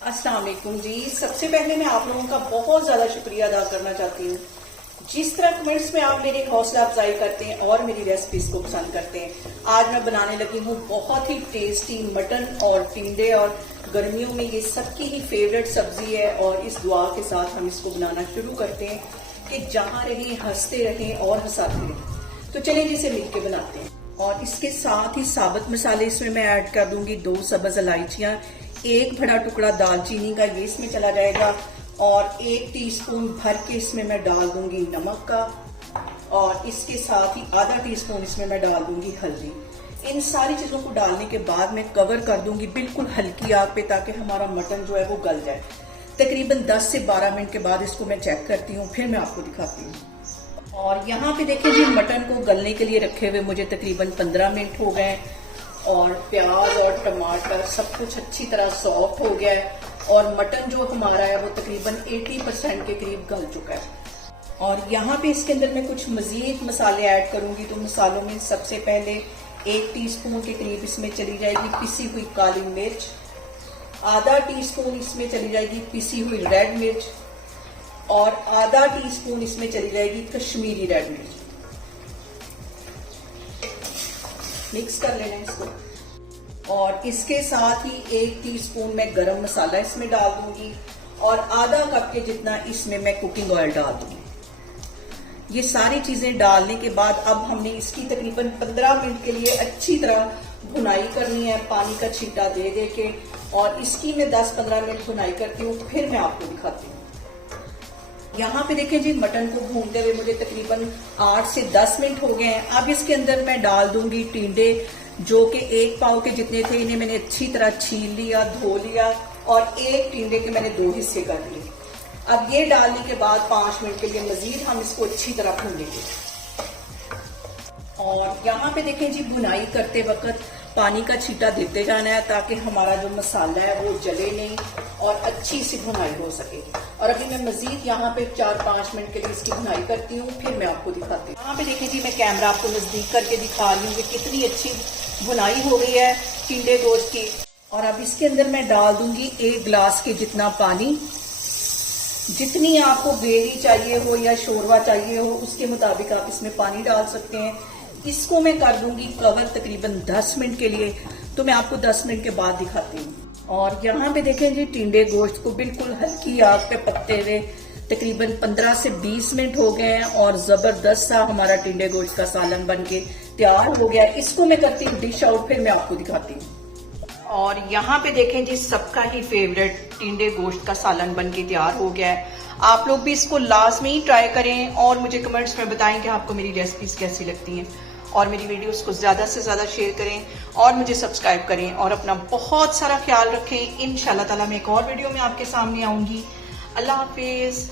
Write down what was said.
अस्सलाम वालेकुम जी। सबसे पहले मैं आप लोगों का बहुत ज्यादा शुक्रिया अदा करना चाहती हूँ। जिस तरह कमेंट्स में आप मेरी हौसला अफजाई करते हैं और मेरी रेसिपीज को पसंद करते हैं। आज मैं बनाने लगी हूँ बहुत ही टेस्टी मटन और टिंडे, और गर्मियों में ये सबकी ही फेवरेट सब्जी है। और इस दुआ के साथ हम इसको बनाना शुरू करते हैं कि जहाँ रहें हंसते रहें और हंसाते रहें। तो चलिए जिसे मिलके बनाते हैं। और इसके साथ ही साबुत मसाले इसमें मैं ऐड कर दूंगी 2 सब्ज इलायचियां, 1 बड़ा टुकड़ा दालचीनी का, ये इसमें चला जाएगा। और 1 टीस्पून भर के इसमें मैं डाल दूंगी नमक का, और इसके साथ ही आधा टीस्पून इसमें मैं डाल दूंगी हल्दी। इन सारी चीजों को डालने के बाद मैं कवर कर दूंगी बिल्कुल हल्की आग पे, ताकि हमारा मटन जो है वो गल जाए। तकरीबन 10 से 12 मिनट के बाद इसको मैं चेक करती हूँ, फिर मैं आपको दिखाती हूँ। और यहाँ पे देखिए जी, मटन को गलने के लिए रखे हुए मुझे तकरीबन 15 मिनट हो गए, और प्याज और टमाटर सब कुछ अच्छी तरह सॉफ्ट हो गया है, और मटन जो हमारा है वो तकरीबन 80% के करीब गल चुका है। और यहाँ पे इसके अंदर मैं कुछ मजीद मसाले ऐड करूंगी। तो मसालों में सबसे पहले 1 टीस्पून के करीब इसमें चली जाएगी पिसी हुई काली मिर्च, आधा टीस्पून इसमें चली जाएगी पिसी हुई रेड मिर्च, और आधा टीस्पून इसमें चली जाएगी कश्मीरी रेड मिर्च। मिक्स कर लेना है इसको। और इसके साथ ही 1 टीस्पून मैं गरम मसाला इसमें डाल दूंगी, और आधा कप के जितना इसमें मैं कुकिंग ऑयल डाल दूंगी। ये सारी चीजें डालने के बाद अब हमने इसकी तकरीबन 15 मिनट के लिए अच्छी तरह भुनाई करनी है, पानी का छींटा दे दे के। और इसकी मैं 10-15 मिनट भुनाई करती हूँ, फिर मैं आपको दिखाती हूँ। यहाँ पे देखिए जी, मटन को भूनते हुए मुझे तकरीबन 8 से 10 मिनट हो गए हैं। अब इसके अंदर मैं डाल दूंगी टिंडे, जो कि 1 पाव के जितने थे। इन्हें मैंने अच्छी तरह छील लिया, धो लिया, और 1 टिंडे के मैंने 2 हिस्से कर लिए। अब ये डालने के बाद 5 मिनट के लिए मजीद हम इसको अच्छी तरह भून लेंगे। और यहाँ पे देखें जी, भुनाई करते वक्त पानी का छींटा देते जाना है, ताकि हमारा जो मसाला है वो जले नहीं और अच्छी सी भुनाई हो सके। और अभी मैं मजीद यहाँ पे 4-5 मिनट के लिए इसकी भुनाई करती हूँ, फिर मैं आपको दिखाती हूँ। यहाँ पे देखिए जी, मैं कैमरा आपको नजदीक करके दिखा रही हूँ कि कितनी अच्छी भुनाई हो गई है टिंडे गोश्त की। और अब इसके अंदर मैं डाल दूंगी 1 गिलास के जितना पानी। जितनी आपको ग्रेवी चाहिए हो या शोरवा चाहिए हो, उसके मुताबिक आप इसमें पानी डाल सकते हैं। इसको मैं कर दूंगी कवर तकरीबन 10 मिनट के लिए। तो मैं आपको 10 मिनट के बाद दिखाती हूँ। और यहाँ पे देखें जी, टिंडे गोश्त को बिल्कुल हल्की आग पे पकते हुए तकरीबन 15 से 20 मिनट हो गए हैं, और जबरदस्त सा हमारा टिंडे गोश्त का सालन बनके तैयार हो गया है। इसको मैं करती हूँ डिश आउट, फिर मैं आपको दिखाती हूँ। और यहाँ पे देखें जी, सबका ही फेवरेट टिंडे गोश्त का सालन बनके तैयार हो गया है। आप लोग भी इसको लाजमी ट्राई करें, और मुझे कमेंट्स में बताएं कि आपको मेरी रेसिपीज कैसी लगती हैं। और मेरी वीडियोस को ज्यादा से ज्यादा शेयर करें, और मुझे सब्सक्राइब करें, और अपना बहुत सारा ख्याल रखें। इंशाल्लाह ताला मैं एक और वीडियो में आपके सामने आऊंगी। अल्लाह हाफिज।